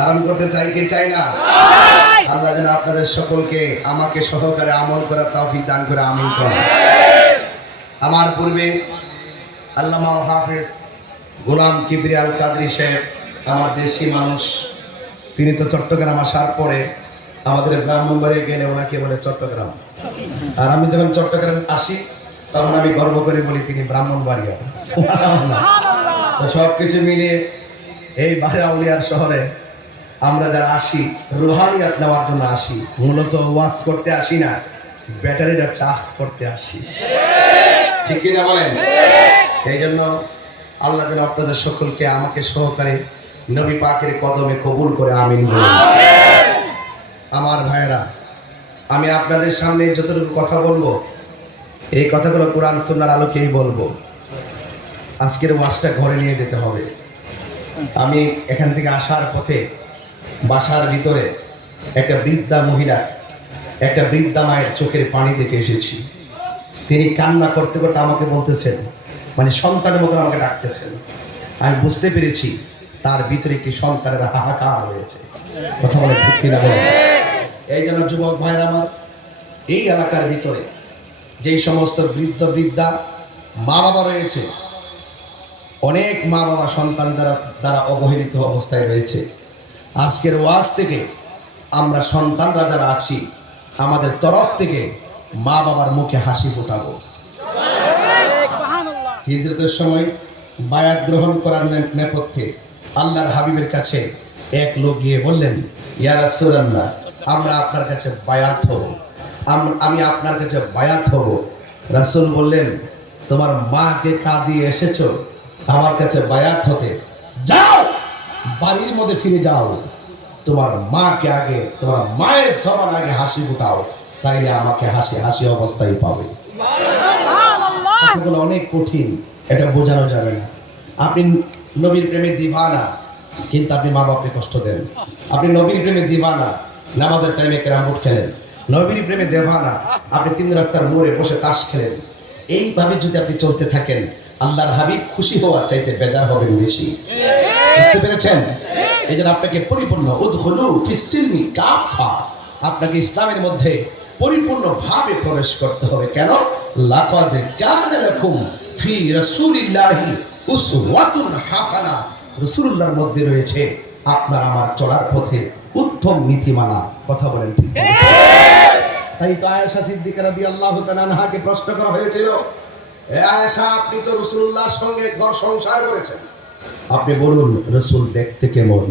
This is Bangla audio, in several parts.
ধারণ করতে চাই কি চাই না? আল্লাহ যেন আপনাদের সকলকে আমাকে সহকারে আমল করার তৌফিক দান করে আমিন করুন। আমার পূর্বে আল্লামা হাফেজ গোলাম কিবরিয়া আল কাদরি সাহেব, আমার দেশি মানুষ, তিনি তো চট্টগ্রাম আসার পরে আমাদের ব্রাহ্মণবাড়িয়া গেলে ওনাকে বলে চট্টগ্রাম, আর আমি যখন চট্টগ্রাম আসি তখন আমি গর্ব করে বলি তিনি ব্রাহ্মণবাড়িয়া। তো সবকিছু মিলিয়ে এই বাহরাউলিয়ার শহরে আমরা যারা আসি রুহানিয়াত নেওয়ার জন্য আসি, মূলত ওয়াজ করতে আসি না, ব্যাটারিটা চার্জ করতে আসি, ঠিক কিনা বলেন? এই জন্য আল্লাহ যেন আপনাদের সকলকে আমাকে সহকারে নবী পাকের কদমে কবুল করে আমিন বলুন। আমার ভাইয়েরা, আমি আপনাদের সামনে যতটুকু কথা বলবো এই কথাগুলো কোরআন সুন্নাহর আলোকেই বলবো। আজকের ওয়াজটা ঘরে নিয়ে যেতে হবে। আমি এখান থেকে আসার পথে বাসার ভিতরে একটা বৃদ্ধা মহিলা, একটা বৃদ্ধা মায়ের চোখের পানি দেখে এসেছি। তিনি কান্না করতে করতে আমাকে বলতেছেন, মানে সন্তানের মতো আমাকে ডাকতেছেন। আমি বুঝতে পেরেছি তার ভিতরে কি সন্তানের হাহাকার হয়েছে। কথা বলে ঠিক কিনা বলেন? এই জন্য যুবক ভাইয়ের আমার, এই এলাকার ভিতরে যেই সমস্ত বৃদ্ধ বৃদ্ধা মা বাবা রয়েছে, অনেক মা বাবা সন্তান দ্বারা অবহেলিত অবস্থায় রয়েছে। আজকের ওয়াজ থেকে আমরা সন্তানরা যারা আছি আমাদের তরফ থেকে মা বাবার মুখে হাসি ফোটাবো। হিজরতের সময় বায়াত গ্রহণ করার নেপথ্যে আল্লাহর হাবিবের কাছে এক লোক গিয়ে বললেন, ইয়া রাসূলুল্লাহ, আমরা আপনার কাছে বায়াত হব, আমি আপনার কাছে বায়াত হব। রাসূল বললেন, তোমার মাকে কাঁদিয়ে এসেছো আমার কাছে বায়াত হতে, যাও বাড়ির মধ্যে ফিরে যাও, তোমার মাকে আগে, তোমার মায়ের সমান আগে হাসি ফোটাও, তাইলে আমাকে হাসি হাসি অবস্থায় পাবে। কথাগুলো অনেক কঠিন, এটা বোঝানো যাবে না। আপনি নবীর প্রেমে দিবানা, কিন্তু আপনি মা বাপকে কষ্ট দেন। আপনি নবীর প্রেমে দিবানা, নামাজের টাইমে ক্যারাম বোর্ড খেলেন। নবীর প্রেমে দেবানা, আপনি তিন রাস্তার মোড়ে বসে তাস খেলেন। এইভাবে যদি আপনি চলতে থাকেন, আল্লাহর হাবিব খুশি হওয়ার চাইতে বেজার হবেন বেশি। বুঝতে পেরেছেন? এই জন্য আপনাকে পরিপূর্ণ উদখুলু ফিস সিলমি কাফা, আপনাকে ইসলামের মধ্যে পরিপূর্ণভাবে প্রবেশ করতে হবে। কেন? লাকাদ কানা লাকুম ফি রাসূলিল্লাহি উসওয়াতুন হাসানা, রাসূলুল্লাহর মধ্যে রয়েছে আপনার আমার চলার পথে উত্তম নীতিমালা। কথা বলেন ঠিক? তাই তো আয়েশা সিদ্দিকা রাদিয়াল্লাহু তাআলা আনহাকে প্রশ্ন করা হয়েছিল, হে আয়েশা, আপনি তো রাসূলুল্লাহর সঙ্গে ঘর সংসার করেছেন, আপনি বলুন রাসূল দেখতে কেমন?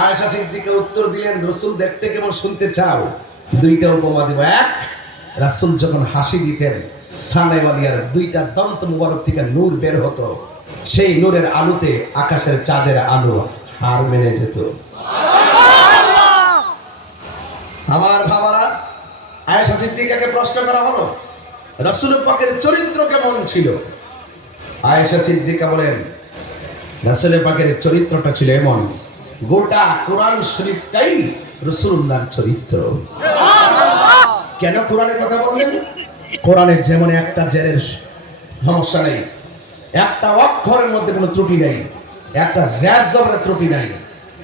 আয়েশা সিদ্দিকা উত্তর দিলেন, রাসূল দেখতে কেমন শুনতে চাও? দুইটা উপমা দেব। এক, রাসূল যখন হাসি দিতেন সানেওয়ালিয়ার দুইটা দন্ত মুবারক থেকে নূর বের হতো, সেই নূরের আলোতে আকাশের চাঁদের আলো হার মেনে যেত। আমার বাবারা, আয়েশা সিদ্দিকাকে প্রশ্ন করা হলো, রাসূল পাকের চরিত্র কেমন ছিল? আয়েশা সিদ্দিকা বলেন, রাসূল পাকের চরিত্রটা ছিল এমন, গোটা কোরআন শরীফটাই রাসূলুল্লাহর চরিত্র। কেন কোরআনের কথা বললেন? কোরআনের যেমন একটা জেরের সমস্যা নেই, একটা অক্ষরের মধ্যে কোনো ত্রুটি নেই, একটা জের জবরের ত্রুটি নাই।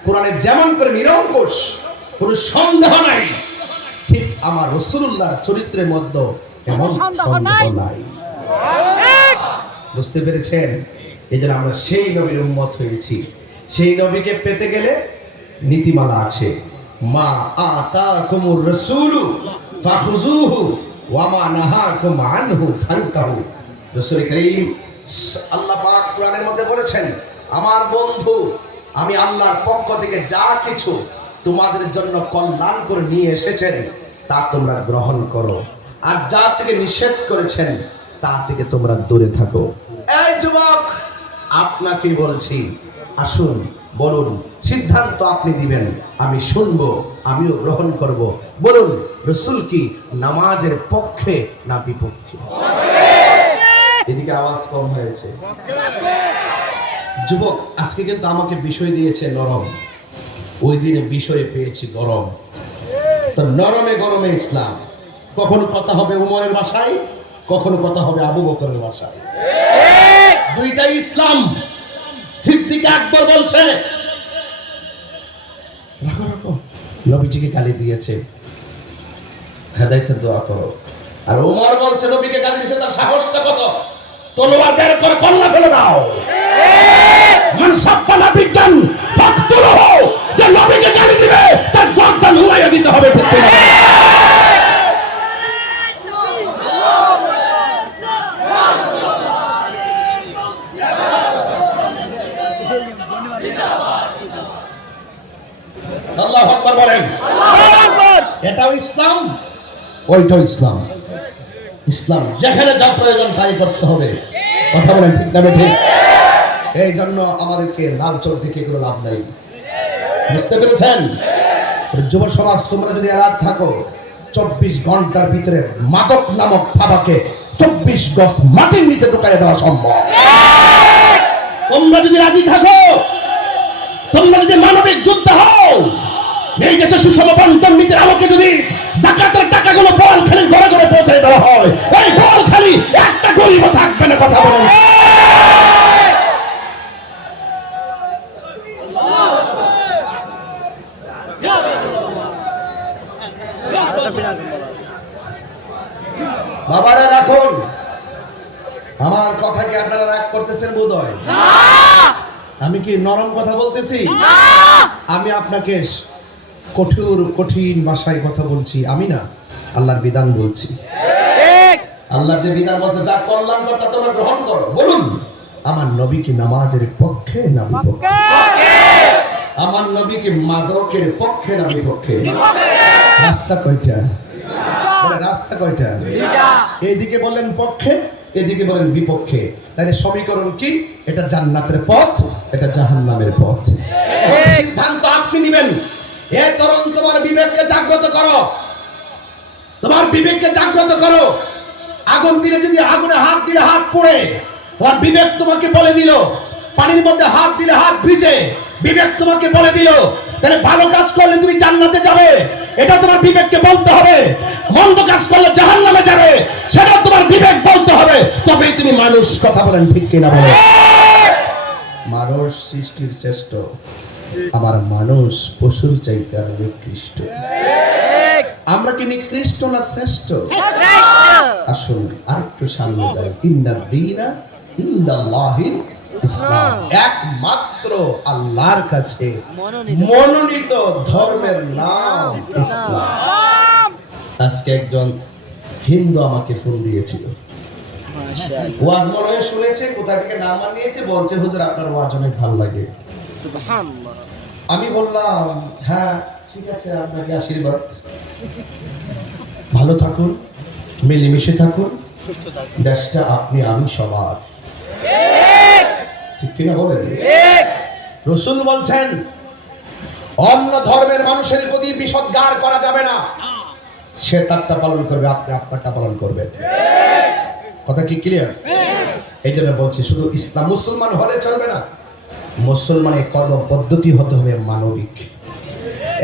কোরআনের যেমন করে নিরঙ্কুশ, কোনো সন্দেহ নাই, ঠিক আমার রাসূলুল্লাহর চরিত্রের মধ্যে এমন সন্দেহ নাই। বুঝতে পেরেছেন? এই জন্য আমরা সেই নবীর উম্মত হয়েছি। সেই নবীকে পেতে গেলে নীতিমালা আছে। মা আতাকুমুর রাসূলু ফাখুযুহু ওয়া মা নাহাকুম আনহু ফান্তাহু। রাসূল করিম আল্লাহ পাক কোরআনের মধ্যে বলেছেন, আমার বন্ধু, আমি আল্লাহর পক্ষ থেকে যা কিছু তোমাদের জন্য কল্যাণ করে নিয়ে এসেছেন তা তোমরা গ্রহণ করো, আর যা থেকে নিষেধ করেছেন তা থেকে তোমরা দূরে থাকো। এই যুবক, আপনাকে বলছি, আসুন বলুন, সিদ্ধান্ত আপনি দিবেন, আমি শুনবো, আমিও গ্রহণ করব। বলুন, রাসূল কি নামাজের পক্ষে না বিপক্ষে? এদিকে আওয়াজ কম হয়েছে। যুবক, আজকে কিন্তু আমাকে বিষয় দিয়েছে নরম, ওই দিনে বিষয়ে পেয়েছি গরম। তো নরমে গরমে ইসলাম। কখনো কথা হবে উমরের ভাষায়, কখনো কথা হবে আবু বকরের ভাষায়, দুইটাই ইসলাম। সিদ্দিক আকবর বলছে, নবীজিকে গালি দিয়েছে, হেদায়েতের দোয়া করো। আর ওমর বলছে নবীকে গালি দিয়েছে, তার সাহসটা কত, তলোয়ার বের করে কল্লা ফেলে দাও। মান সাব্বানা বিজ্ঞান ফাকতুলহু, যে নবীকে গালি দিবে তার গর্দান উড়াইয়া দিতে হবে, ঠিক কি না? আল্লাহু আকবার বলেন। আল্লাহু আকবার। এটাও ইসলাম, ওইটাও ইসলাম। ইসলাম যেখানে যা প্রয়োজন তাই করতে হবে, কথা বলেন ঠিক না ঠিক? এই জন্য আমাদেরকে লাল চোখ দেখে কোনো লাভ নাই, বুঝতে পেরেছেন? যুব সমাজ, তোমরা যদি অ্যালার্ট থাকো, 24 ঘন্টার ভিতরে মাদক নামক থাবাকে 24 গজ মাটির নিচে ঢুকাইয়া দেওয়া সম্ভব। তোমরা যদি রাজি থাকো, তোমরা যদি মানবিক যোদ্ধা হও, এই দেশে সুষম বন্টন নীতির আলোকে যদি যাকাতের টাকাগুলো বোয়ালখালীর ঘরে ঘরে পৌঁছে দেওয়া হয়, এই বোয়ালখালী একটা গরিবও থাকবে না, কথা বলুন। বাবারা রাখুন, আমার কথা কি আপনারা রাগ করতেছেন বোধহয়? আমি কি নরম কথা বলতেছি? আমি আপনাকে কঠিন ভাষায় কথা বলছি, আমি না, আল্লাহর বিধান বলছি। আল্লাহর যে বিধান বলছে, যা কল্যাণকর তা তোমরা গ্রহণ করো। বলুন, আমার নবী কি নামাজের পক্ষে না বিপক্ষে? আমার নবী কি মাদকের পক্ষে না বিপক্ষে? রাস্তা কয়টা? বলে রাস্তা কয়টা? এইদিকে বললেন পক্ষে, এদিকে বলেন বিপক্ষে। তাহলে সমীকরণ কি? এটা জান্নাতের পথ, এটা জাহান্নামের পথ। সিদ্ধান্ত আপনি নেবেন। এ তরুণ, তোমার বিবেককে জাগ্রত করো, তোমার বিবেককে জাগ্রত করো। আগুন দিলে যদি আগুনে হাত দিলে হাত পুড়ে, তোমার বিবেক তোমাকে বলে দিল। পানির মধ্যে হাত দিলে হাত ভিজে, বিবেক তোমাকে বলে দিল। তাহলে ভালো কাজ করলে তুমি জান্নাতে যাবে, এটা তোমার বিবেককে বলতে হবে। মন্দ কাজ করলে জাহান্নামে যাবে, সেটা তোমার বিবেক বলতে হবে। তবেই তুমি মানুষ, কথা বলেন ঠিক কিনা বলেন? মানুষ সৃষ্টির শ্রেষ্ঠ, আমার মানুষ পশুর চাইতে আমি নিকৃষ্ট। আমরা কি নিকৃষ্ট না শ্রেষ্ঠ? আসুন আরেকটু সামনে যাই। ইন্নাদ-দীনা ইনদাল্লাহিল ইসলাম, একমাত্র আল্লাহর কাছে মনোনীত ধর্মের নাম ইসলাম। আজকে একজন হিন্দু আমাকে ফোন দিয়েছিল, ওয়াজ মনে হয় শুনেছে, কোথা থেকে নাম নিয়েছে, বলছে হুজুর আপনার ওয়াজ অনেক ভালো লাগে। সুবহানাল্লাহ। আমি বললাম হ্যাঁ ঠিক আছে, আপনাকে আশীর্বাদ, ভালো থাকুন, মিলেমিশে থাকুন, দেশটা আপনি আমি সবার, ঠিক কিনা বলেন? রাসূল বলছেন অন্য ধর্মের মানুষের প্রতি বিষোদ্গার করা যাবে না। সে তারটা পালন করবে, আপনি আপনারটা পালন করবেন। কথা কি ক্লিয়ার? এই জন্য বলছি, শুধু ইসলাম মুসলমান হলে চলবে না, মুসলমানের কর্ম পদ্ধতি হতে হবে মানবিক।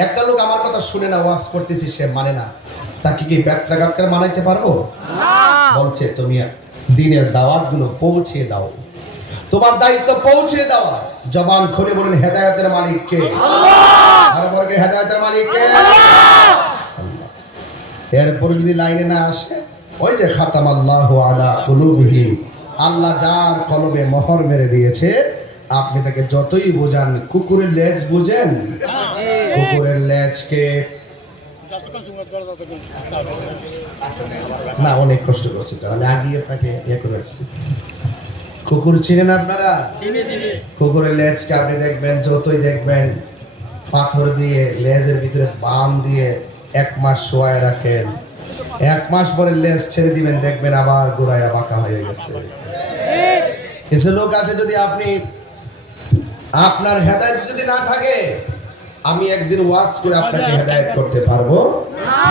একটা লোক আমার কথা শুনে না, ওয়াজ করতেছি, সে মানে না, তাকে কি ব্যত্রাঘাত করে মানাইতে পারবো? বলছে তুমি দ্বীনের দাওয়াতগুলো পৌঁছে দাও, তোমার দায়িত্ব পৌঁছে দেওয়া। জবান খুলে বলেন হেদায়েতের মালিক কে? আল্লাহ। আর বর্গে হেদায়েতের মালিক কে? আল্লাহ। এরপর যদি লাইনে না আসে, ওই যে খাতামাল্লাহু আলা কুলুবিহিম, আল্লাহ যার কলবে মোহর মেরে দিয়েছে, আপনি তাকে যতই বোঝান, কুকুরের লেজ বুঝেন? কুকুরের লেজকে না, অনেক কষ্ট করছে, আমি আগে আপনাকে ইয়ে করে রাখছি। কুকুর চিনেন আপনারা? কুকুরের লেজকে আপনি দেখবেন, যতই দেখবেন পাথর দিয়ে লেজের ভিতরে বাম দিয়ে 1 মাস শোয়ায় রাখেন, 1 মাস পরে লেজ ছেড়ে দিবেন, দেখবেন আবার গোড়ায় বাঁকা হয়ে গেছে। কিছু লোক আছে, যদি আপনি আপনার হেদায়েত যদি না থাকে, আমি একদিন ওয়াজ করে আপনাকে হেদায়েত করতে পারবো না।